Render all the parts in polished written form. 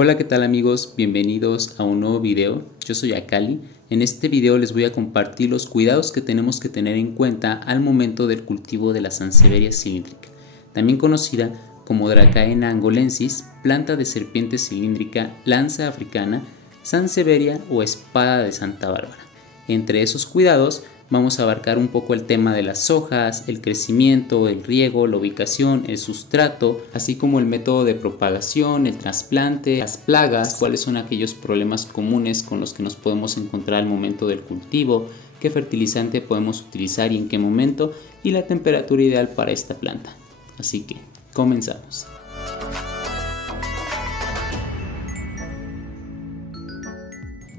Hola, ¿qué tal amigos? Bienvenidos a un nuevo video. Yo soy Akali. En este video les voy a compartir los cuidados que tenemos que tener en cuenta al momento del cultivo de la Sansevieria cilíndrica, también conocida como Dracaena angolensis, planta de serpiente cilíndrica, lanza africana, Sansevieria o espada de Santa Bárbara. Entre esos cuidados vamos a abarcar un poco el tema de las hojas, el crecimiento, el riego, la ubicación, el sustrato, así como el método de propagación, el trasplante, las plagas, cuáles son aquellos problemas comunes con los que nos podemos encontrar al momento del cultivo, qué fertilizante podemos utilizar y en qué momento, y la temperatura ideal para esta planta. Así que, comenzamos.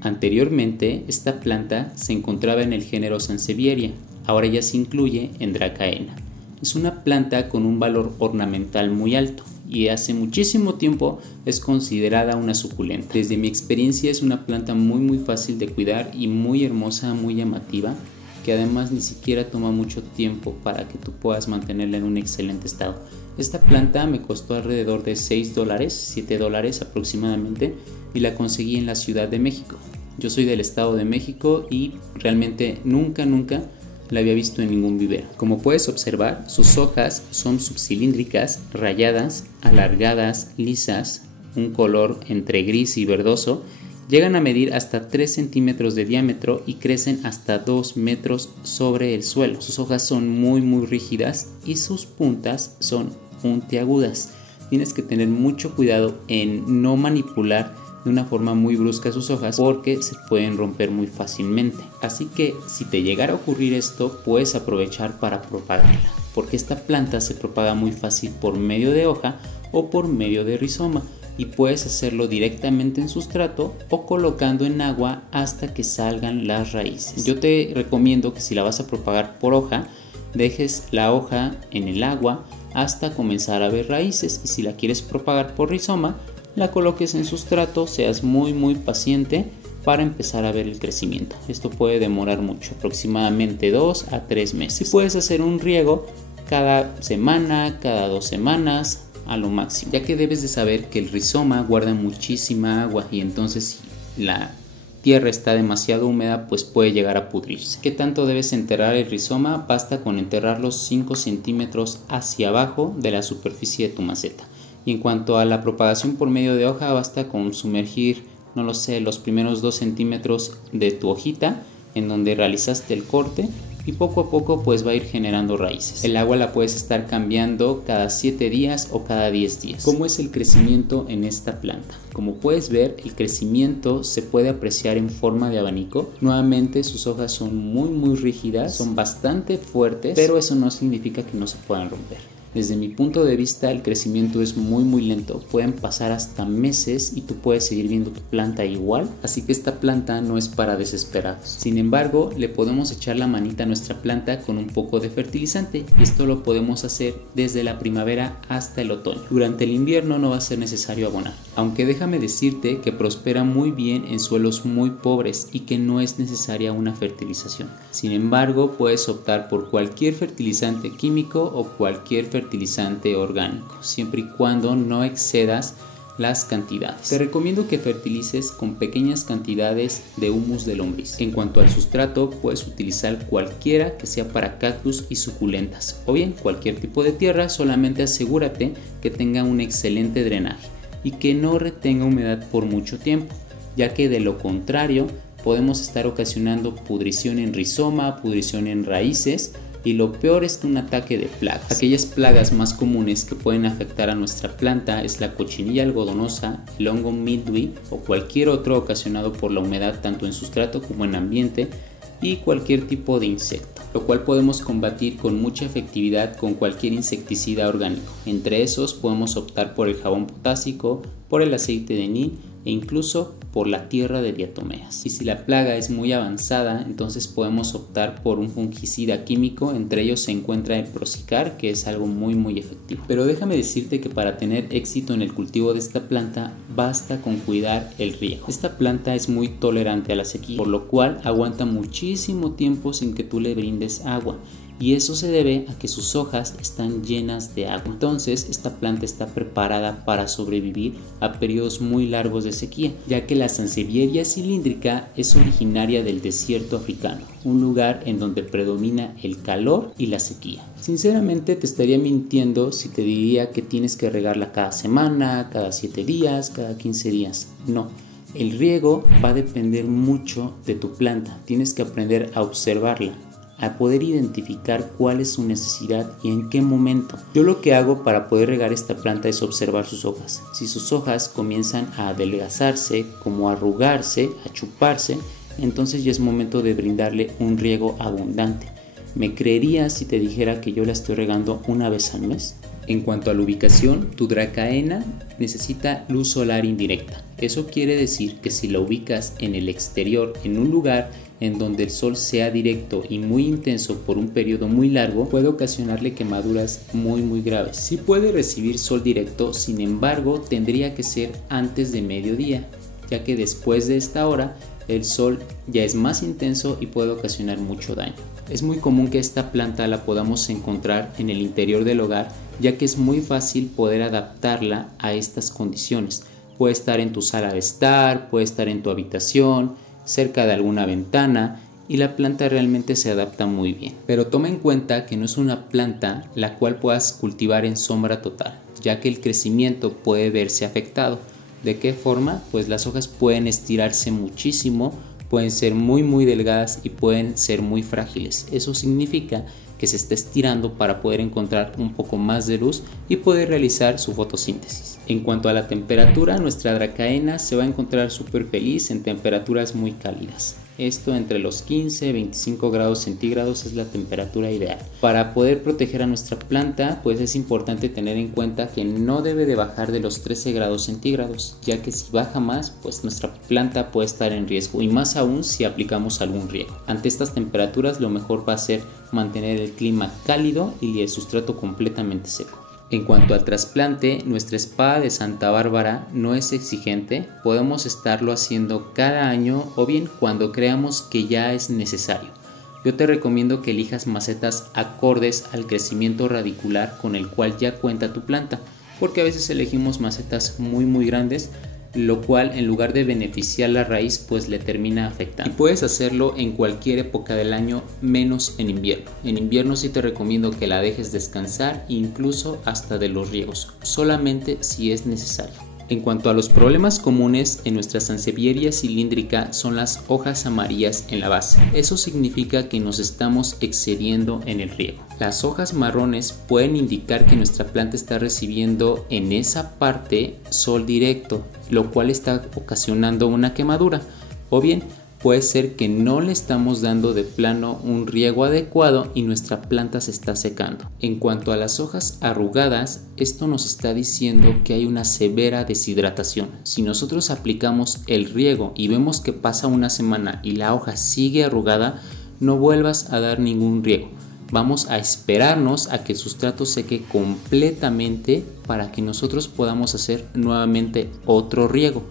Anteriormente, esta planta se encontraba en el género Sansevieria, ahora ya se incluye en Dracaena. Es una planta con un valor ornamental muy alto y hace muchísimo tiempo es considerada una suculenta. Desde mi experiencia es una planta muy fácil de cuidar y muy hermosa, muy llamativa, que además ni siquiera toma mucho tiempo para que tú puedas mantenerla en un excelente estado. Esta planta me costó alrededor de $6, $7 aproximadamente, y la conseguí en la Ciudad de México. Yo soy del Estado de México y realmente nunca la había visto en ningún vivero. Como puedes observar, sus hojas son subcilíndricas, rayadas, alargadas, lisas, un color entre gris y verdoso. Llegan a medir hasta 3 centímetros de diámetro y crecen hasta 2 metros sobre el suelo. Sus hojas son muy rígidas y sus puntas son puntiagudas. Tienes que tener mucho cuidado en no manipular de una forma muy brusca sus hojas porque se pueden romper muy fácilmente. Así que si te llegara a ocurrir esto, puedes aprovechar para propagarla, porque esta planta se propaga muy fácil por medio de hoja o por medio de rizoma, y puedes hacerlo directamente en sustrato o colocando en agua hasta que salgan las raíces. Yo te recomiendo que si la vas a propagar por hoja, dejes la hoja en el agua hasta comenzar a ver raíces, y si la quieres propagar por rizoma, la coloques en sustrato, seas muy paciente para empezar a ver el crecimiento. Esto puede demorar mucho, aproximadamente 2 a 3 meses. Y puedes hacer un riego cada semana, cada 2 semanas a lo máximo, ya que debes de saber que el rizoma guarda muchísima agua y entonces si la tierra está demasiado húmeda, pues puede llegar a pudrirse. ¿Qué tanto debes enterrar el rizoma? Basta con enterrarlos 5 centímetros hacia abajo de la superficie de tu maceta. Y en cuanto a la propagación por medio de hoja, basta con sumergir, los primeros 2 centímetros de tu hojita en donde realizaste el corte, y poco a poco pues va a ir generando raíces. El agua la puedes estar cambiando cada 7 días o cada 10 días. ¿Cómo es el crecimiento en esta planta? Como puedes ver, el crecimiento se puede apreciar en forma de abanico. Nuevamente sus hojas son muy rígidas, son bastante fuertes, pero eso no significa que no se puedan romper. Desde mi punto de vista, el crecimiento es muy lento, pueden pasar hasta meses y tú puedes seguir viendo tu planta igual, así que esta planta no es para desesperados. Sin embargo, le podemos echar la manita a nuestra planta con un poco de fertilizante, y esto lo podemos hacer desde la primavera hasta el otoño. Durante el invierno no va a ser necesario abonar, aunque déjame decirte que prospera muy bien en suelos muy pobres y que no es necesaria una fertilización. Sin embargo, puedes optar por cualquier fertilizante químico o cualquier fertilizante orgánico, siempre y cuando no excedas las cantidades. Te recomiendo que fertilices con pequeñas cantidades de humus de lombriz. En cuanto al sustrato, puedes utilizar cualquiera que sea para cactus y suculentas, o bien cualquier tipo de tierra, solamente asegúrate que tenga un excelente drenaje y que no retenga humedad por mucho tiempo, ya que de lo contrario podemos estar ocasionando pudrición en rizoma, pudrición en raíces, y lo peor es que un ataque de plagas. Aquellas plagas más comunes que pueden afectar a nuestra planta es la cochinilla algodonosa, el hongo mildew o cualquier otro ocasionado por la humedad tanto en sustrato como en ambiente, y cualquier tipo de insecto, lo cual podemos combatir con mucha efectividad con cualquier insecticida orgánico. Entre esos podemos optar por el jabón potásico, por el aceite de neem e incluso por la tierra de diatomeas. Y si la plaga es muy avanzada, entonces podemos optar por un fungicida químico. Entre ellos se encuentra el Procycar, que es algo muy efectivo. Pero déjame decirte que para tener éxito en el cultivo de esta planta basta con cuidar el riego. Esta planta es muy tolerante a la sequía, por lo cual aguanta muchísimo tiempo sin que tú le brindes agua. y eso se debe a que sus hojas están llenas de agua. Entonces esta planta está preparada para sobrevivir a periodos muy largos de sequía, ya que la Sansevieria cilíndrica es originaria del desierto africano, un lugar en donde predomina el calor y la sequía. Sinceramente te estaría mintiendo si te diría que tienes que regarla cada semana, cada 7 días, cada 15 días. No. El riego va a depender mucho de tu planta. Tienes que aprender a observarla, a poder identificar cuál es su necesidad y en qué momento. Yo lo que hago para poder regar esta planta es observar sus hojas. Si sus hojas comienzan a adelgazarse, como a arrugarse, a chuparse, entonces ya es momento de brindarle un riego abundante. ¿Me creerías si te dijera que yo la estoy regando una vez al mes? En cuanto a la ubicación, tu Dracaena necesita luz solar indirecta. Eso quiere decir que si la ubicas en el exterior, en un lugar en donde el sol sea directo y muy intenso por un periodo muy largo, puede ocasionarle quemaduras muy graves. Sí puede recibir sol directo, sin embargo, tendría que ser antes de mediodía, ya que después de esta hora el sol ya es más intenso y puede ocasionar mucho daño. Es muy común que esta planta la podamos encontrar en el interior del hogar, ya que es muy fácil poder adaptarla a estas condiciones. Puede estar en tu sala de estar, puede estar en tu habitación, cerca de alguna ventana, y la planta realmente se adapta muy bien. Pero toma en cuenta que no es una planta la cual puedas cultivar en sombra total, ya que el crecimiento puede verse afectado. ¿De qué forma? Pues las hojas pueden estirarse muchísimo, pueden ser muy delgadas y pueden ser muy frágiles. Eso significa que se está estirando para poder encontrar un poco más de luz y poder realizar su fotosíntesis. En cuanto a la temperatura, nuestra Dracaena se va a encontrar súper feliz en temperaturas muy cálidas. Esto entre los 15 y 25 grados centígrados es la temperatura ideal. Para poder proteger a nuestra planta, pues es importante tener en cuenta que no debe de bajar de los 13 grados centígrados, ya que si baja más, pues nuestra planta puede estar en riesgo, y más aún si aplicamos algún riego. Ante estas temperaturas, lo mejor va a ser mantener el clima cálido y el sustrato completamente seco. En cuanto al trasplante, nuestra espada de Santa Bárbara no es exigente, podemos estarlo haciendo cada año o bien cuando creamos que ya es necesario. Yo te recomiendo que elijas macetas acordes al crecimiento radicular con el cual ya cuenta tu planta, porque a veces elegimos macetas muy grandes, lo cual en lugar de beneficiar la raíz pues le termina afectando. Y puedes hacerlo en cualquier época del año menos en invierno. En invierno sí te recomiendo que la dejes descansar, incluso hasta de los riegos, solamente si es necesario. En cuanto a los problemas comunes en nuestra Sansevieria cilíndrica son las hojas amarillas en la base. Eso significa que nos estamos excediendo en el riego. Las hojas marrones pueden indicar que nuestra planta está recibiendo en esa parte sol directo, lo cual está ocasionando una quemadura. O bien puede ser que no le estamos dando de plano un riego adecuado y nuestra planta se está secando. En cuanto a las hojas arrugadas, esto nos está diciendo que hay una severa deshidratación. Si nosotros aplicamos el riego y vemos que pasa una semana y la hoja sigue arrugada, no vuelvas a dar ningún riego. Vamos a esperarnos a que el sustrato seque completamente para que nosotros podamos hacer nuevamente otro riego,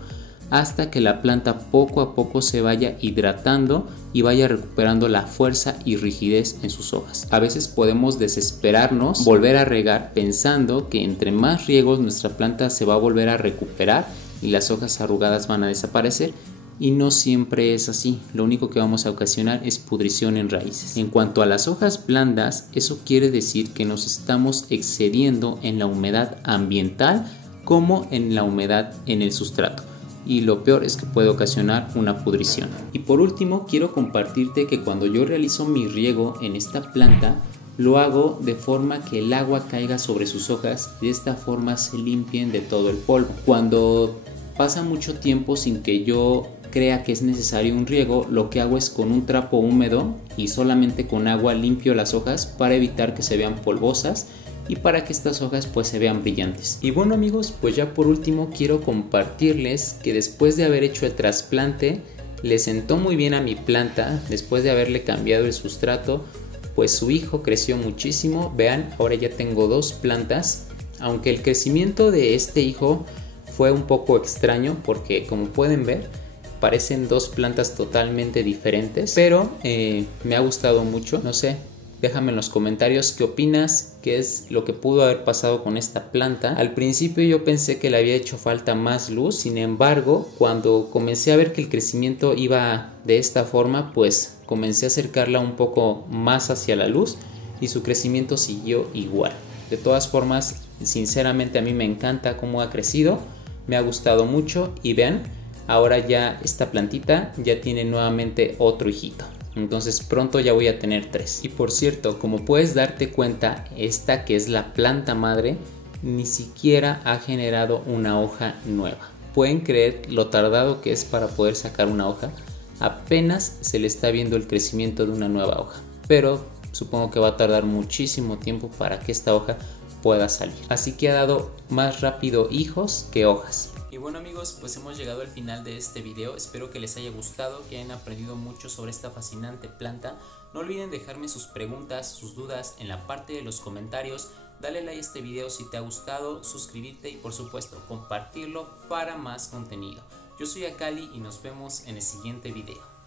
hasta que la planta poco a poco se vaya hidratando y vaya recuperando la fuerza y rigidez en sus hojas. A veces podemos desesperarnos, volver a regar pensando que entre más riegos nuestra planta se va a volver a recuperar y las hojas arrugadas van a desaparecer, y no siempre es así. Lo único que vamos a ocasionar es pudrición en raíces. En cuanto a las hojas blandas, eso quiere decir que nos estamos excediendo en la humedad ambiental como en la humedad en el sustrato. Y lo peor es que puede ocasionar una pudrición. Y por último, quiero compartirte que cuando yo realizo mi riego en esta planta, lo hago de forma que el agua caiga sobre sus hojas y de esta forma se limpien de todo el polvo. Cuando pasa mucho tiempo sin que yo crea que es necesario un riego, lo que hago es con un trapo húmedo y solamente con agua limpio las hojas para evitar que se vean polvosas y para que estas hojas pues se vean brillantes. Y bueno amigos, pues ya por último quiero compartirles que después de haber hecho el trasplante le sentó muy bien a mi planta. Después de haberle cambiado el sustrato, pues su hijo creció muchísimo. Vean, ahora ya tengo 2 plantas, aunque el crecimiento de este hijo fue un poco extraño porque como pueden ver parecen 2 plantas totalmente diferentes, pero me ha gustado mucho. No sé, Déjame en los comentarios qué opinas, qué es lo que pudo haber pasado con esta planta. Al principio yo pensé que le había hecho falta más luz, sin embargo, cuando comencé a ver que el crecimiento iba de esta forma, pues comencé a acercarla un poco más hacia la luz y su crecimiento siguió igual. De todas formas, sinceramente a mí me encanta cómo ha crecido, me ha gustado mucho y vean, ahora ya esta plantita ya tiene nuevamente otro hijito. Entonces pronto ya voy a tener 3. Y por cierto, como puedes darte cuenta, esta que es la planta madre ni siquiera ha generado una hoja nueva. ¿Pueden creer lo tardado que es para poder sacar una hoja? Apenas se le está viendo el crecimiento de una nueva hoja, pero supongo que va a tardar muchísimo tiempo para que esta hoja pueda salir. Así que ha dado más rápido hijos que hojas. Y bueno amigos, pues hemos llegado al final de este video. Espero que les haya gustado, que hayan aprendido mucho sobre esta fascinante planta. No olviden dejarme sus preguntas, sus dudas en la parte de los comentarios. Dale like a este video si te ha gustado, suscribirte y por supuesto compartirlo para más contenido. Yo soy Akali y nos vemos en el siguiente video.